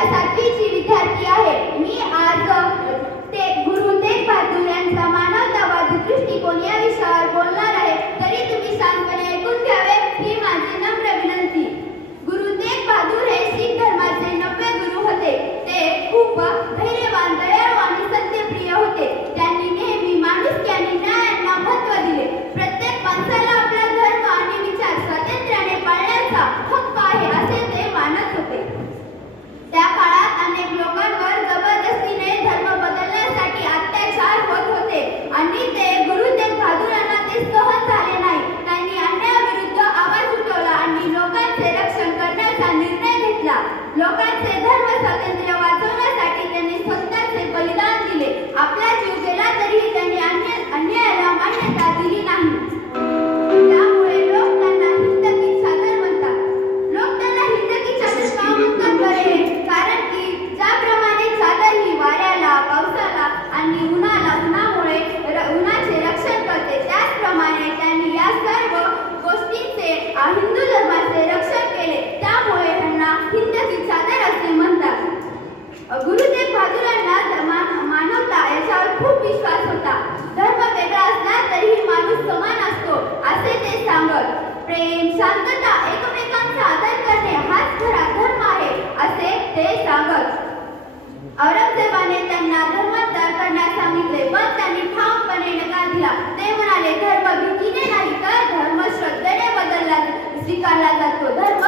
इयत्ता 7वीची विद्यार्थी आहे. मी आज गुरु तेग बहादूर यांचा मानवतावादी दृष्टिकोन या विषयावर बोलणार आहे. तरी तुम्ही शांतपणे ऐकून घ्यावे ही माझी नम्र विनंती. गुरु तेग बहादूर हे शीख धर्माचे 90 गुरु होते. ते खूप धैर्यवान, दयाळू आणि सत्यप्रिय होते. त्यांनी नेहमी माणुसकी आणि न्यायाला महत्त्व दिले. प्रत्येक माणसाला आपला धर्म आणि विचार स्वातंत्र्याने पाळण्याचा हक्क आहे असे ते मानत होते. त्या काळात अनेक लोकांवर जबरदस्तीने धर्म बदलण्यासाठी अत्याचार होत होते आणि ते गुरु तेग बहादूरांना ते सहन झाले नाही. त्यांनी अन्यायाविरुद्ध आवाज उठवला आणि लोकांचे रक्षण करण्याचा निर्णय घेतला. लोकांचे धर्म स्वातंत्र्य वाचवण्यासाठी त्यांनी स्वतःचे बलिदान दिले. आपला जीव गेला तरीही त्यांनी अन्यायाला मान्यता दिली नाही. त्यामुळे लोक त्यांना हिंद की चादर म्हणतात. लोक त्यांना हिंद की चादर का म्हणतात बरे? कारण की ज्याप्रमाणे चादर ही वाऱ्याला, पावसाला आणि उन्हामुळे उन्हाचे रक्षण करते, त्याचप्रमाणे त्यांनी या सर्व गोष्टींचे हिंदू धर्माचे रक्षण केले. त्यामुळे त्यांना हिंद की चादर असे म्हणतात. गुरु तेग बहादूरांना मानवता याच्यावर खूप विश्वास होता. धर्म वेगळा असला तरीही माणूस समान असतो असे ते सांगत. प्रेम, शांतता, एकमेकांचा आदर करणे हाच खरा धर्म आहे असे ते सांगत. औरंगजेबाने त्यांना धर्मांतर करण्यास सांगितले, पण त्यांनी ठामपणे नकार दिला. ते म्हणाले, धर्म भीतीने नाही तर धर्म श्रद्धेने बदलला स्वीकारला जातो. धर्म